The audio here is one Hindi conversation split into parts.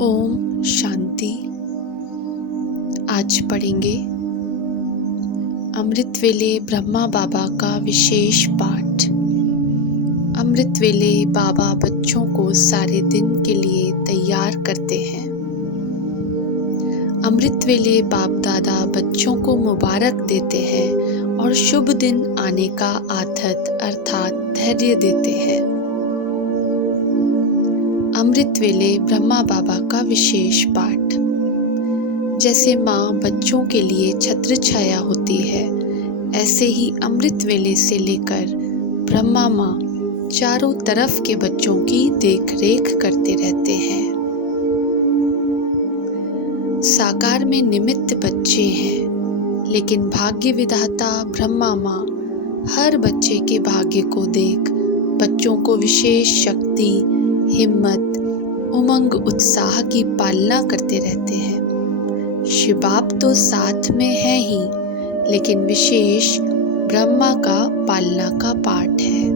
ओम शांति। आज पढ़ेंगे अमृत वेले ब्रह्मा बाबा का विशेष पाठ। अमृत वेले बाबा बच्चों को सारे दिन के लिए तैयार करते हैं। अमृत वेले बाप दादा बच्चों को मुबारक देते हैं और शुभ दिन आने का आथत अर्थात धैर्य देते हैं। अमृत वेले ब्रह्मा बाबा का विशेष पाठ। जैसे माँ बच्चों के लिए छत्र छाया होती है, ऐसे ही अमृत वेले से लेकर ब्रह्मा माँ चारों तरफ के बच्चों की देख रेख करते रहते हैं। साकार में निमित्त बच्चे हैं, लेकिन भाग्य विधाता ब्रह्मा माँ हर बच्चे के भाग्य को देख बच्चों को विशेष शक्ति, हिम्मत, उमंग, उत्साह की पालना करते रहते हैं। शिव बाप तो साथ में है ही, लेकिन विशेष ब्रह्मा का पालना का पाठ है।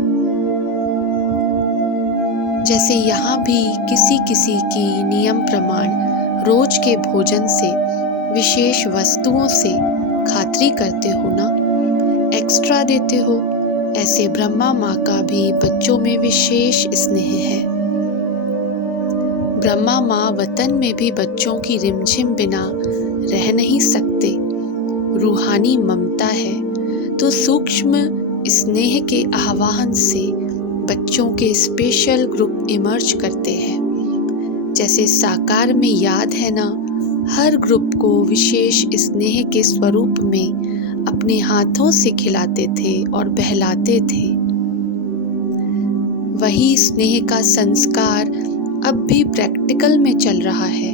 जैसे यहाँ भी किसी किसी की नियम प्रमाण रोज के भोजन से, विशेष वस्तुओं से खातिरी करते हो ना, एक्स्ट्रा देते हो, ऐसे ब्रह्मा माँ का भी बच्चों में विशेष स्नेह है। ब्रह्मा माँ वतन में भी बच्चों की रिमझिम बिना रह नहीं सकते। रूहानी ममता है तो सूक्ष्म स्नेह के आह्वान से बच्चों के स्पेशल ग्रुप इमर्ज करते हैं। जैसे साकार में याद है ना, हर ग्रुप को विशेष स्नेह के स्वरूप में अपने हाथों से खिलाते थे और बहलाते थे। वही स्नेह का संस्कार अब भी प्रैक्टिकल में चल रहा है।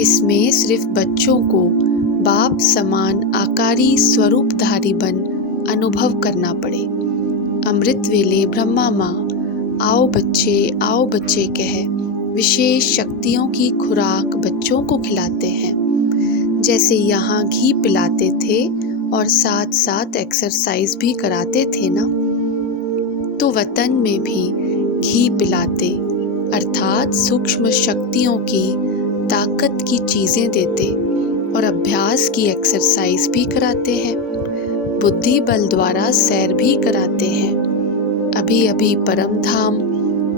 इसमें सिर्फ बच्चों को बाप समान आकारी स्वरूपधारी बन अनुभव करना पड़े। अमृत वेले ब्रह्मा माँ आओ बच्चे कह विशेष शक्तियों की खुराक बच्चों को खिलाते हैं। जैसे यहाँ घी पिलाते थे और साथ साथ एक्सरसाइज भी कराते थे ना, तो वतन में भी घी पिलाते अर्थात सूक्ष्म शक्तियों की ताकत की चीजें देते और अभ्यास की एक्सरसाइज भी कराते हैं। बुद्धि बल द्वारा सैर भी कराते हैं। अभी अभी परम धाम,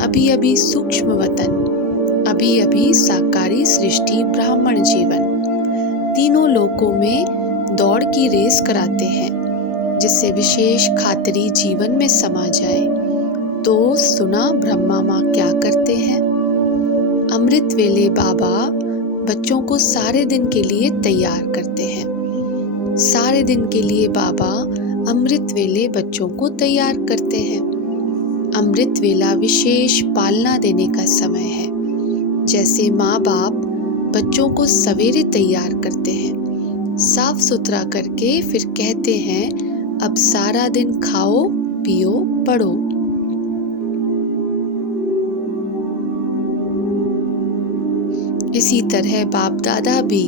अभी अभी सूक्ष्म वतन, अभी अभी साकारी सृष्टि ब्राह्मण जीवन, तीनों लोकों में दौड़ की रेस कराते हैं, जिससे विशेष खातिरी जीवन में समा जाए। तो सुना ब्रह्मा माँ क्या करते हैं। अमृत वेले बाबा बच्चों को सारे दिन के लिए तैयार करते हैं। सारे दिन के लिए बाबा अमृत वेले बच्चों को तैयार करते हैं। अमृत वेला विशेष पालना देने का समय है। जैसे माँ बाप बच्चों को सवेरे तैयार करते हैं, साफ सुथरा करके फिर कहते हैं अब सारा दिन खाओ पियो पढ़ो। इसी तरह बाप दादा भी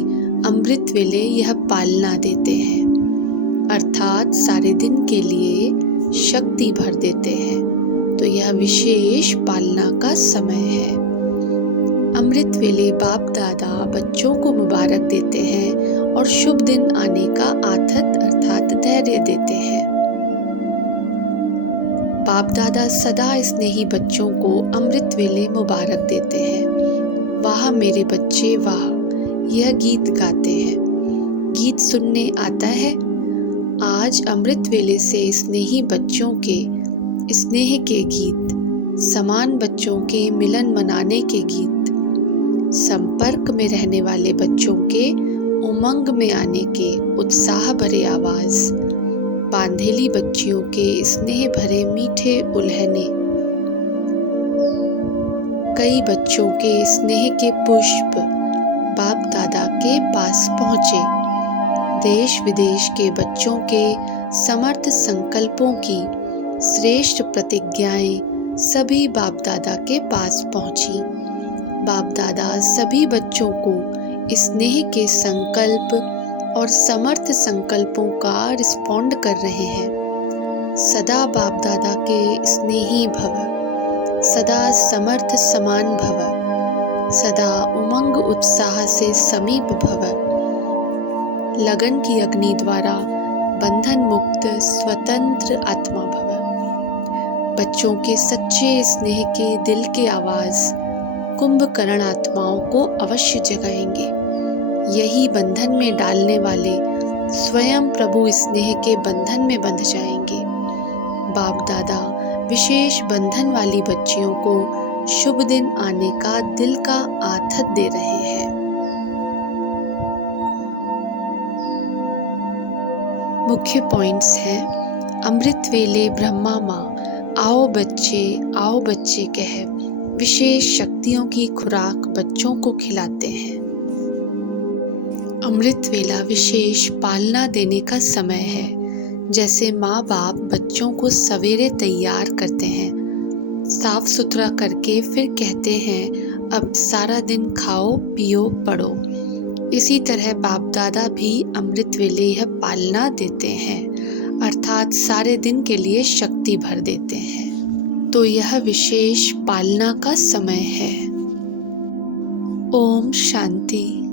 अमृत वेले यह पालना देते हैं, अर्थात सारे दिन के लिए शक्ति भर देते हैं। तो यह विशेष पालना का समय है। अमृत वेले बाप दादा बच्चों को मुबारक देते हैं और शुभ दिन आने का आथत अर्थात धैर्य देते हैं। बाप दादा सदा स्नेही बच्चों को अमृत वेले मुबारक देते हैं। वाह मेरे बच्चे वाह, यह गीत गाते हैं। गीत सुनने आता है। आज अमृत वेले से स्नेही बच्चों के स्नेह के गीत, समान बच्चों के मिलन मनाने के गीत, संपर्क में रहने वाले बच्चों के उमंग में आने के उत्साह भरे आवाज, बांधेली बच्चियों के स्नेह भरे मीठे उल्हने, कई बच्चों के स्नेह के पुष्प बाप दादा के पास पहुँचे। देश विदेश के बच्चों के समर्थ संकल्पों की श्रेष्ठ प्रतिज्ञाएं सभी बाप दादा के पास पहुँची। बाप दादा सभी बच्चों को स्नेह के संकल्प और समर्थ संकल्पों का रिस्पॉन्ड कर रहे हैं। सदा बाप दादा के स्नेही भव, सदा समर्थ समान भव, सदा उमंग उत्साह से समीप भव। लगन की अग्नि द्वारा बंधन मुक्त स्वतंत्र आत्मा भव। बच्चों के सच्चे स्नेह के दिल की आवाज कुंभकर्ण आत्माओं को अवश्य जगाएंगे। यही बंधन में डालने वाले स्वयं प्रभु स्नेह के बंधन में बंध जाएंगे। बाप दादा विशेष बंधन वाली बच्चियों को शुभ दिन आने का दिल का आथत दे रहे हैं। मुख्य पॉइंट्स हैं, अमृत वेले ब्रह्मा माँ आओ बच्चे कह विशेष शक्तियों की खुराक बच्चों को खिलाते हैं। अमृत वेला विशेष पालना देने का समय है। जैसे माँ बाप बच्चों को सवेरे तैयार करते हैं, साफ सुथरा करके फिर कहते हैं अब सारा दिन खाओ पियो पढ़ो, इसी तरह बाप दादा भी अमृत वेले यह पालना देते हैं, अर्थात सारे दिन के लिए शक्ति भर देते हैं। तो यह विशेष पालना का समय है। ओम शांति।